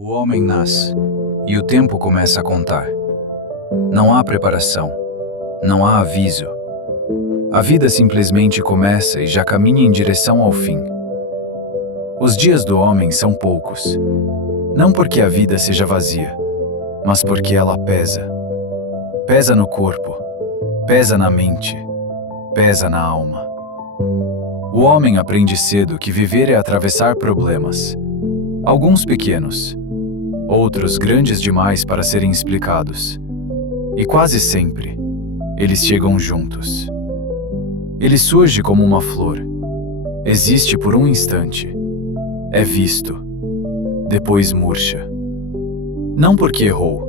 O homem nasce e o tempo começa a contar. Não há preparação, não há aviso. A vida simplesmente começa e já caminha em direção ao fim. Os dias do homem são poucos, não porque a vida seja vazia, mas porque ela pesa. Pesa no corpo, pesa na mente, pesa na alma. O homem aprende cedo que viver é atravessar problemas, alguns pequenos, outros grandes demais para serem explicados. E quase sempre, eles chegam juntos. Ele surge como uma flor, existe por um instante, é visto, depois murcha. Não porque errou,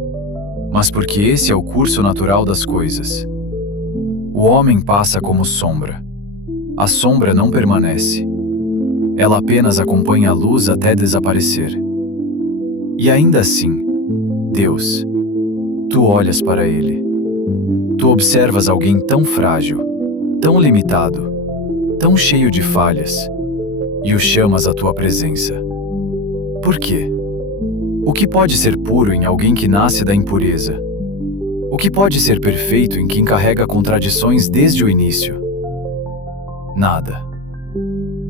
mas porque esse é o curso natural das coisas. O homem passa como sombra. A sombra não permanece. Ela apenas acompanha a luz até desaparecer. E ainda assim, Deus, tu olhas para ele. Tu observas alguém tão frágil, tão limitado, tão cheio de falhas, e o chamas à tua presença. Por quê? O que pode ser puro em alguém que nasce da impureza? O que pode ser perfeito em quem carrega contradições desde o início? Nada.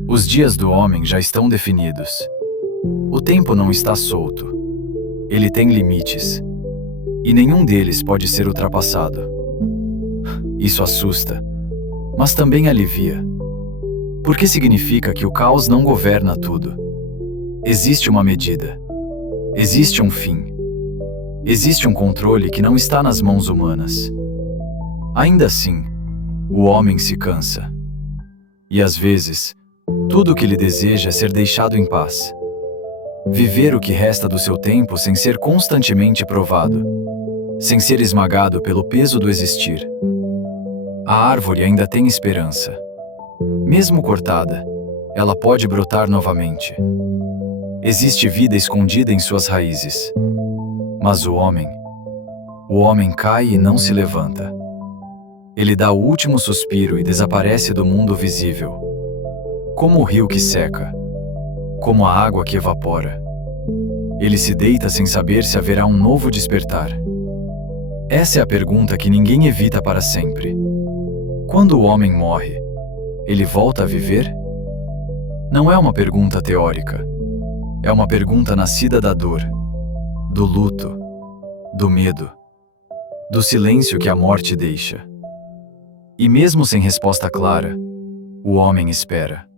Os dias do homem já estão definidos. O tempo não está solto. Ele tem limites. E nenhum deles pode ser ultrapassado. Isso assusta, mas também alivia. Porque significa que o caos não governa tudo. Existe uma medida. Existe um fim. Existe um controle que não está nas mãos humanas. Ainda assim, o homem se cansa. E às vezes, tudo o que ele deseja é ser deixado em paz. Viver o que resta do seu tempo sem ser constantemente provado, sem ser esmagado pelo peso do existir. A árvore ainda tem esperança. Mesmo cortada, ela pode brotar novamente. Existe vida escondida em suas raízes. Mas o homem cai e não se levanta. Ele dá o último suspiro e desaparece do mundo visível. Como o rio que seca, como a água que evapora. Ele se deita sem saber se haverá um novo despertar. Essa é a pergunta que ninguém evita para sempre. Quando o homem morre, ele volta a viver? Não é uma pergunta teórica. É uma pergunta nascida da dor, do luto, do medo, do silêncio que a morte deixa. E mesmo sem resposta clara, o homem espera.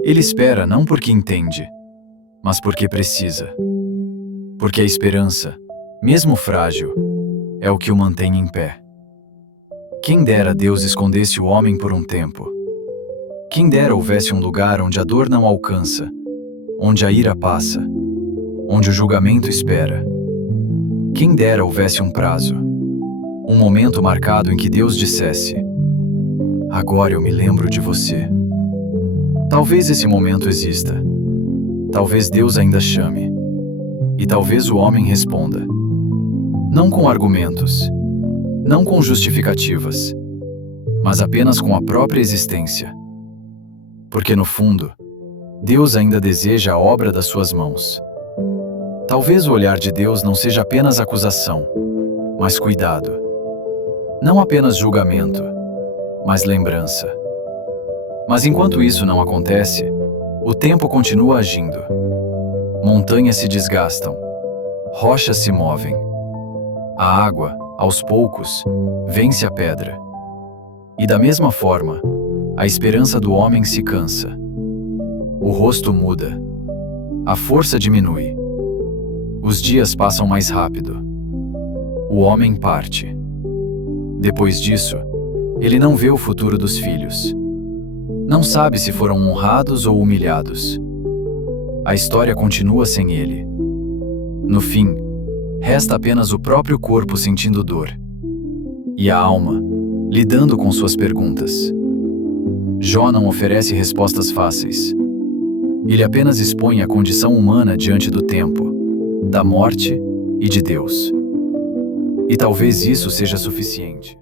Ele espera não porque entende, mas porque precisa. Porque a esperança, mesmo frágil, é o que o mantém em pé. Quem dera Deus escondesse o homem por um tempo. Quem dera houvesse um lugar onde a dor não alcança, onde a ira passa, onde o julgamento espera. Quem dera houvesse um prazo, um momento marcado em que Deus dissesse: agora eu me lembro de você. Talvez esse momento exista. Talvez Deus ainda chame. E talvez o homem responda. Não com argumentos, não com justificativas, mas apenas com a própria existência. Porque no fundo, Deus ainda deseja a obra das suas mãos. Talvez o olhar de Deus não seja apenas acusação, mas cuidado. Não apenas julgamento, mas lembrança. Mas enquanto isso não acontece, o tempo continua agindo. Montanhas se desgastam, rochas se movem. A água, aos poucos, vence a pedra. E da mesma forma, a esperança do homem se cansa. O rosto muda. A força diminui. Os dias passam mais rápido. O homem parte. Depois disso, ele não vê o futuro dos filhos. Não sabe se foram honrados ou humilhados. A história continua sem ele. No fim, resta apenas o próprio corpo sentindo dor. E a alma, lidando com suas perguntas. Jó não oferece respostas fáceis. Ele apenas expõe a condição humana diante do tempo, da morte e de Deus. E talvez isso seja suficiente.